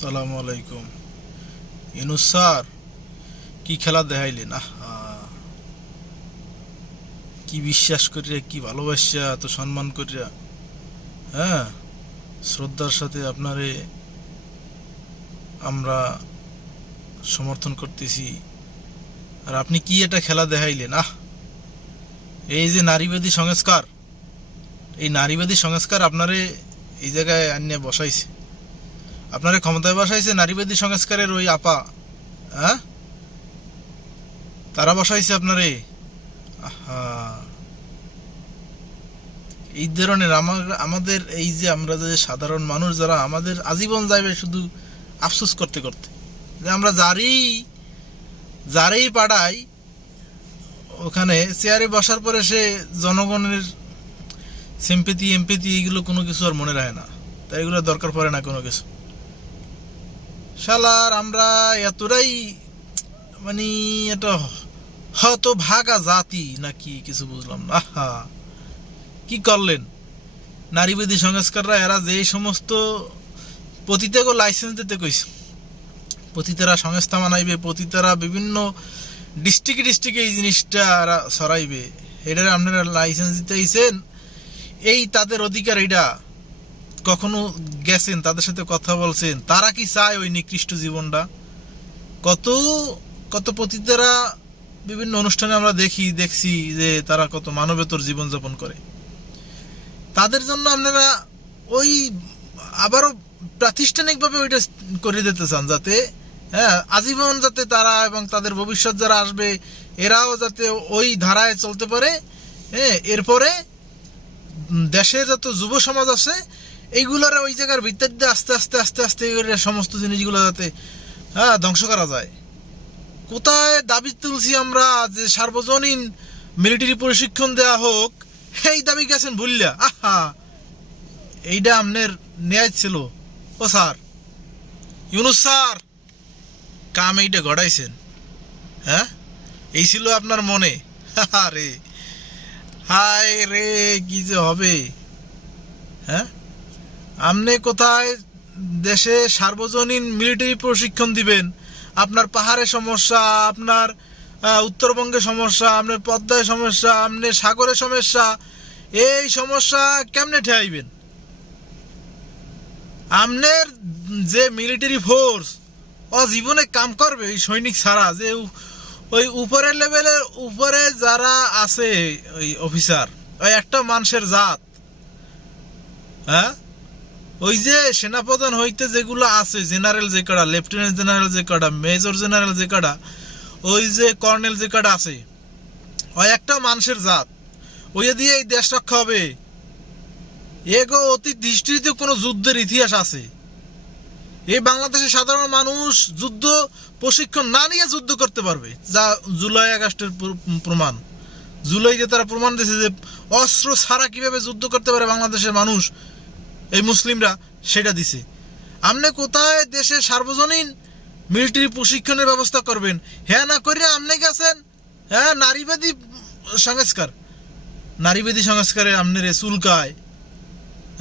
আসসালামু আলাইকুম। ইউনুস স্যার, কি খেলা দেখাইলেন! আহা, কি বিশ্বাস করিয়া, কি ভালোবাসা, এত সম্মান করিয়া, হ্যাঁ, শ্রদ্ধার সাথে আপনারে আমরা সমর্থন করতেছি, আর আপনি কি এটা খেলা দেখাইলেন! এই যে নারীবাদী সংস্কার, এই নারীবাদী সংস্কার আপনারে এই জায়গায় আনিয়ে বসাইছে, আপনারে ক্ষমতায় বসাইছে নারীবাদী সংস্কারের ওই আপা, হ্যাঁ, তারা বসাইছে আপনারে। আহা, এই ধরনের আমাদের এই যে আমরা যে সাধারণ মানুষ যারা আমাদের আজীবন যাইবে শুধু আফসোস করতে করতে, যে আমরা যারেই পাঠাই ওখানে চেয়ারে বসার পরে সে জনগণের সিম্পেথি এমপেথি এগুলো কোনো কিছু আর মনে রাখে না, তাই এগুলো দরকার পড়ে না কোনো কিছু। শালার আমরা এতটাই মানে এটা হয়তো ভাগা জাতি নাকি কিছু বুঝলাম না। আহা, কি করলেন নারীবাদী সংস্কাররা! এরা যে সমস্ত পতিতাকে লাইসেন্স দিতে কইছে, পতিতারা সংস্থা বানাইবে, পতিতারা বিভিন্ন ডিস্ট্রিক্টে এই জিনিসটা ছড়াইবে, এটার আপনারা লাইসেন্স দিতেইছেন। এই তাদের অধিকার, এটা কখনো গেছেন তাদের সাথে কথা বলছেন? তারা কি চায় ওই নিকৃষ্ট জীবনটা? কত কত পতিতারা বিভিন্ন অনুষ্ঠানে আমরা দেখছি যে তারা কত মানবেতর জীবনযাপন করে। তাদের জন্য আপনারা ওই আবারও প্রাতিষ্ঠানিকভাবে ওইটা করে দিতে চান, যাতে হ্যাঁ আজীবন যাতে তারা এবং তাদের ভবিষ্যৎ যারা আসবে এরাও যাতে ওই ধারায় চলতে পারে। হ্যাঁ, এরপরে দেশের যত যুব সমাজ আছে এইগুলোর ওই জায়গার ভিতর দিয়ে আস্তে আস্তে আস্তে আস্তে সমস্ত জিনিসগুলো যাতে ধ্বংস করা যায়। কোথায় দাবি তুলছি আমরা যে সার্বজনীন মিলিটারি প্রশিক্ষণ দেয়া হোক, এই দাবি গেছেন ভুললা। আহা, এইটা আপনার ন্যায় ছিল ও স্যার, ইউনুস স্যার, কাম এইটা ঘটাইছেন। হ্যাঁ, এই ছিল আপনার মনে? রে হায় রে, কি যে হবে! হ্যাঁ, আপনি কোথায় দেশে সার্বজনীন মিলিটারি প্রশিক্ষণ দিবেন? আপনার পাহাড়ে সমস্যা, আপনার উত্তরবঙ্গে সমস্যা, আপনার পদ্মায় সমস্যা, আপনার সাগরে সমস্যা, এই সমস্যা কেমনে ঠেয়াইবেন? আপনার যে মিলিটারি ফোর্স জীবনে কাম করবে ওই সৈনিক ছাড়া, যে ওই উপরের লেভেলের উপরে যারা আছে ওই অফিসার, ওই একটা মানুষের জাত। হ্যাঁ, ওই যে সেনাপ্রধান হইতে যেগুলো আছে, জেনারেল যে কটা, লেফটেন্যান্ট জেনারেল যে কটা, মেজর জেনারেল যে কটা, ওই যে কর্নেল যে কটা আছে, ওই একটা মানুষের জাত। ওই দিয়ে এই দেশ রক্ষা হবে? এগো অতীত হিস্ট্রিতে কোনো যুদ্ধের ইতিহাস আছে? এই বাংলাদেশের সাধারণ মানুষ যুদ্ধ প্রশিক্ষণ না নিয়ে যুদ্ধ করতে পারবে, যা জুলাই আগস্টের প্রমাণ। জুলাইতে তারা প্রমাণ দিয়েছে যে অস্ত্র ছাড়া কিভাবে যুদ্ধ করতে পারে বাংলাদেশের মানুষ, এই মুসলিমরা, সেটা দিছে। আপনি কোথায় দেশে সার্বজনীন মিলিটারি প্রশিক্ষণের ব্যবস্থা করবেন? হ্যাঁ, না করে আপনি গেছেন হ্যাঁ নারীবাদী সংস্কার, নারীবাদী সংস্কারে আপনার চুলকায়।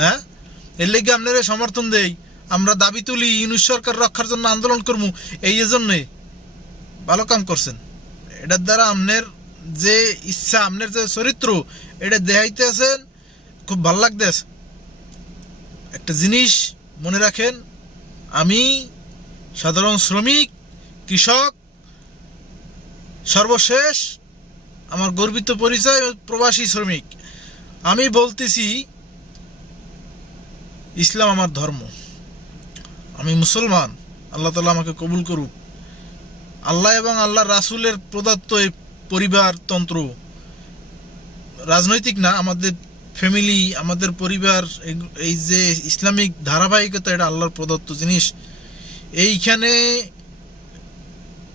হ্যাঁ, এর লেগে আপনার সমর্থন দেই, আমরা দাবি তুলি, ইউনুস সরকার রক্ষার জন্য আন্দোলন করবো, এই জন্যে ভালো কাম করছেন। এটার দ্বারা আপনার যে ইচ্ছা, আপনার যে চরিত্র, এটা দেখাইতে আছেন, খুব ভালো লাগতেছে। একটা জিনিস মনে রাখেন, আমি সাধারণ শ্রমিক, কৃষক, সর্বশেষ আমার গর্বিত পরিচয় প্রবাসী শ্রমিক। আমি বলতেছি ইসলাম আমার ধর্ম, আমি মুসলমান, আল্লাহ তাআলা আমাকে কবুল করুক। আল্লাহ এবং আল্লাহ রাসূলের প্রদত্ত এই পরিবারতন্ত্র, রাজনৈতিক না, আমাদের ফ্যামিলি, আমাদের পরিবার, এই যে ইসলামিক ধারাবাহিকতা, এটা আল্লাহর প্রদত্ত জিনিস। এইখানে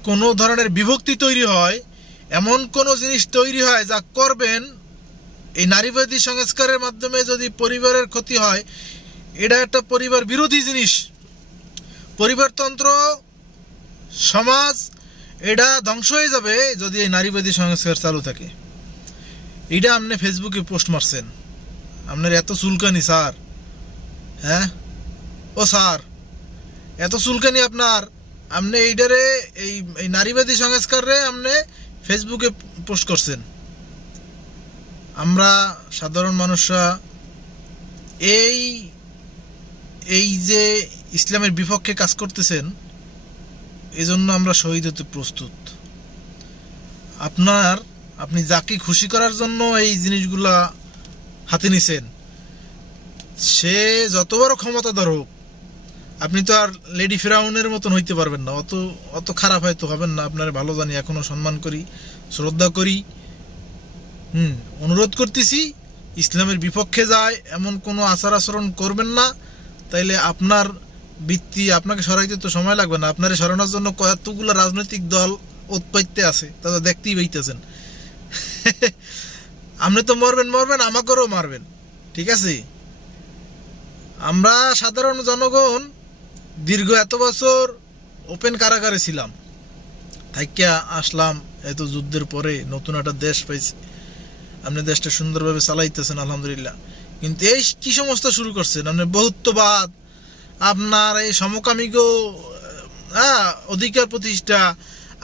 কোনো ধরনের বিভক্তি তৈরি হয়, এমন কোনো জিনিস তৈরি হয় যা করবেন এই নারীবাদী সংস্কারের মাধ্যমে, যদি পরিবারের ক্ষতি হয়, এটা একটা পরিবার বিরোধী জিনিস। পরিবারতন্ত্র, সমাজ, এটা ধ্বংস হয়ে যাবে যদি এই নারীবাদী সংস্কার চালু থাকে। এটা আপনি ফেসবুকে পোস্ট মারছেন, আপনার এত চুলকানি স্যার? হ্যাঁ ও স্যার, এত চুলকানি আপনার, আপনি এইটারে এই নারীবাদী সংস্কার রে আপনি ফেসবুকে পোস্ট করছেন। আমরা সাধারণ মানুষরা এই এই যে ইসলামের বিপক্ষে কাজ করতেছেন, এই জন্য আমরা শহীদ হতে প্রস্তুত। আপনি যাকে খুশি করার জন্য এই জিনিসগুলা হাতে নিছেন, সে যত বড় ক্ষমতাধর হোক, আপনি তো আর লেডি ফিরাউনের মতন হইতে পারবেন না। অত খারাপ হয়তো হবেন না, আপনার ভালো জানি, এখনো সম্মান করি, শ্রদ্ধা করি। অনুরোধ করতেছি, ইসলামের বিপক্ষে যায় এমন কোনো আচার আচরণ করবেন না। তাইলে আপনার বৃত্তি, আপনাকে সরাইতে তো সময় লাগবে না। আপনার সরানোর জন্য কতগুলো রাজনৈতিক দল উৎপাইতে আছে, তারা দেখতেই পাইতেছেন। আপনি তো মরবেন, আমাকেও মারবেন, ঠিক আছে? আমরা সাধারণ জনগণ দীর্ঘ এত বছর ওপেন কারাগারে ছিলাম, থাইকা আসলাম এত যুদ্ধের পরে, নতুন একটা দেশ পাইছি। আপনি দেশটা সুন্দরভাবে চালাইতেছেন আলহামদুলিল্লাহ, কিন্তু এই কি সমস্যা শুরু করছেন? আপনি বহুত্ববাদ, আপনার এই সমকামিগো অধিকার প্রতিষ্ঠা,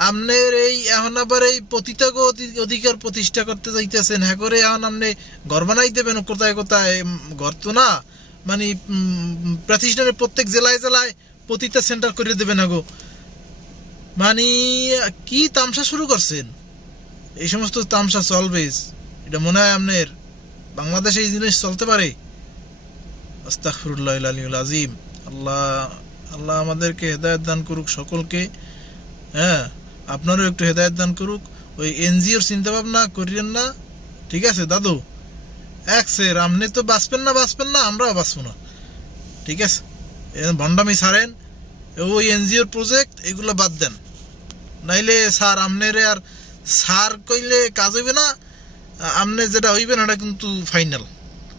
আপনার এই এখন আবার এই পতিতাগো অধিকার প্রতিষ্ঠা করতে যাইতেছেন। হ্যাঁ করে এখন আপনি ঘর বানাই দেবেন কোথায় কোথায়, ঘর তো না, মানে প্রতিষ্ঠানের প্রত্যেক জেলায় জেলায় পতিতা সেন্টার করে দেবেন। আগো মানে কি তামসা শুরু করছেন? এই সমস্ত তামসা চলবে? এটা মনে হয় আপনার বাংলাদেশে এই জিনিস চলতে পারে? আস্তাগফিরুল্লাহিল আলিয়্যুল আযীম। আল্লাহ আমাদেরকে হেদায়েত দান করুক সকলকে। হ্যাঁ, আপনারও একটু হেদায়েত দান করুক। ওই এনজিওর চিন্তা ভাবনা করিলেন না, ঠিক আছে দাদু? স্যার আপনি তো বাঁচবেন না, আমরাও বাঁচবো না, ঠিক আছে? ভণ্ডামি ছাড়েন, ওই এনজিওর প্রজেক্ট এগুলো বাদ দেন, নাইলে স্যার আপনারে আর স্যার কইলে কাজ হইবে না। আপনি যেটা হইবেন ওটা কিন্তু ফাইনাল,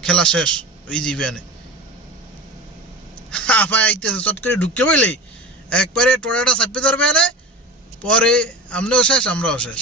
খেলা শেষ। ওই জীবনে আপায় আইতেছে, চট করে ঢুকতে পাইলে একবারে টোড়াটা চাপে ধরবে, পরে আপনিও শেষ, আমরাও শেষ।